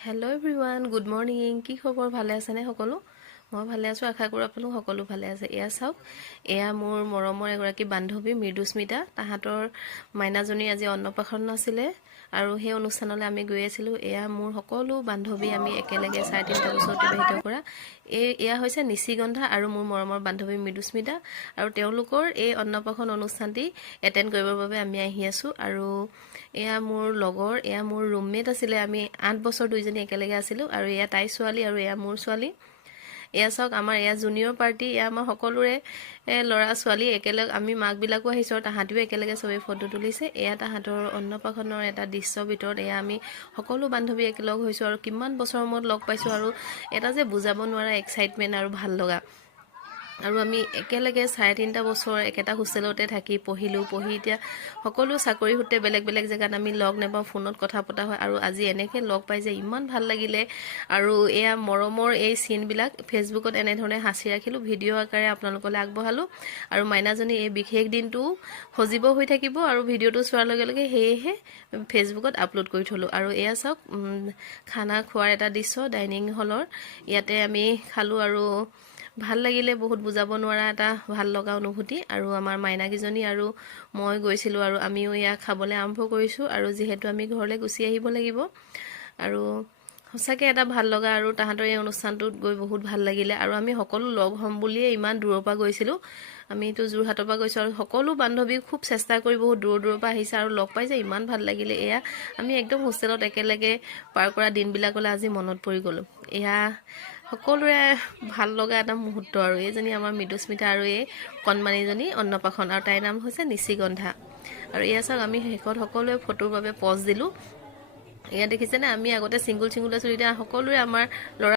Hello' everyone, good morning. কি খবৰ? ভালে আছেনে সকলো? মই ভালে আছোঁ, আশা কৰোঁ আপোনালোক সকলো ভালে আছে। এয়া চাওক, এয়া মোৰ মৰমৰ এগৰাকী বান্ধৱী মৃদুস্মিতা। তাহাঁতৰ মাইনাজনী আজি অন্নপ্ৰাশন আছিলে আৰু সেই অনুষ্ঠানলৈ আমি গৈ আছিলোঁ। এয়া মোৰ সকলো বান্ধৱী, আমি একেলগে 3.5 বছৰ অতিবাহিত কৰা। এয়া হৈছে নিশিগন্ধা আৰু মোৰ মৰমৰ বান্ধৱী মৃদুস্মিতা, আৰু তেওঁলোকৰ এই অন্নপ্ৰাশন অনুষ্ঠানটি এটেণ্ড কৰিবৰ বাবে আমি আহি আছোঁ। আৰু এয়া মোৰ লগৰ, এয়া মোৰ ৰুমমেট আছিলে। আমি 8 বছৰ দুইজনী একেলগে আছিলোঁ, আৰু এয়া তাইৰ ছোৱালী আৰু এয়া মোৰ ছোৱালী। এয়া চাওক, আমাৰ এয়া জুনিয়ৰ পাৰ্টি। এয়া আমাৰ সকলোৰে ল'ৰা ছোৱালী একেলগে, আমি মাকবিলাকো আহিছোঁ আৰু তাহাঁতিও একেলগে চবেই ফটো তুলিছে। এয়া তাহাঁতৰ অন্নপ্ৰাশনৰ এটা দৃশ্যৰ ভিতৰত এয়া আমি সকলো বান্ধৱী একেলগ হৈছোঁ আৰু কিমান বছৰৰ মূৰত লগ পাইছোঁ, আৰু এটা যে বুজাব নোৱাৰা এক্সাইটমেণ্ট আৰু ভাল লগা। আৰু আমি একেলগে 3.5 বছৰ একেটা হোষ্টেলতে থাকি পঢ়ি এতিয়া সকলো চাকৰি সূত্ৰে বেলেগ বেলেগ জেগাত আমি লগ নাপাওঁ, ফোনত কথা পতা হয়। আৰু আজি এনেকৈ লগ পাই যে ইমান ভাল লাগিলে। আৰু এয়া মৰমৰ এই চিনবিলাক ফেচবুকত এনেধৰণে সাঁচি ৰাখিলোঁ, ভিডিঅ' আকাৰে আপোনালোকলৈ আগবঢ়ালোঁ। আৰু মাইনাজনী এই বিশেষ দিনটো সজীৱ হৈ থাকিব আৰু ভিডিঅ'টো চোৱাৰ লগে লগে সেয়েহে ফেচবুকত আপলোড কৰি থ'লোঁ। আৰু এয়া চাওক, খানা খোৱাৰ এটা দৃশ্য ডাইনিং হলৰ। ইয়াতে আমি খালোঁ আৰু ভাল লাগিলে, বহুত বুজাব নোৱাৰা এটা ভাল লগা অনুভূতি। আৰু আমাৰ মাইনাকেইজনী আৰু মই গৈছিলোঁ, আৰু আমিও ইয়াক খাবলৈ আৰম্ভ কৰিছোঁ। আৰু যিহেতু আমি ঘৰলৈ গুচি আহিব লাগিব, আৰু সঁচাকৈ এটা ভাল লগা। আৰু তাহাঁতৰ এই অনুষ্ঠানটোত গৈ বহুত ভাল লাগিলে। আৰু আমি সকলো লগ হ'ম বুলিয়ে ইমান দূৰৰ পৰা গৈছিলোঁ। আমিতো যোৰহাটৰ পৰা গৈছোঁ, আৰু সকলো বান্ধৱী খুব চেষ্টা কৰি বহুত দূৰৰ পৰা আহিছে আৰু লগ পাই যে ইমান ভাল লাগিলে। এয়া আমি একদম হোষ্টেলত একেলগে পাৰ কৰা দিনবিলাকলৈ আজি মনত পৰি গ'লোঁ। এয়া সকলোৰে ভাল লগা এটা মুহূৰ্ত। আৰু এইজনী আমাৰ মৃদুস্মিতা, আৰু এই কণমানিজনী অন্নপ্ৰাশন, আৰু তাইৰ নাম হৈছে নিশিগন্ধা। আৰু এয়া চাওক, আমি শেষত সকলোৱে ফটোৰ বাবে পজ দিলোঁ। এয়া দেখিছেনে, আমি আগতে ছিংগুল আছোঁ, এতিয়া সকলোৰে আমাৰ ল'ৰা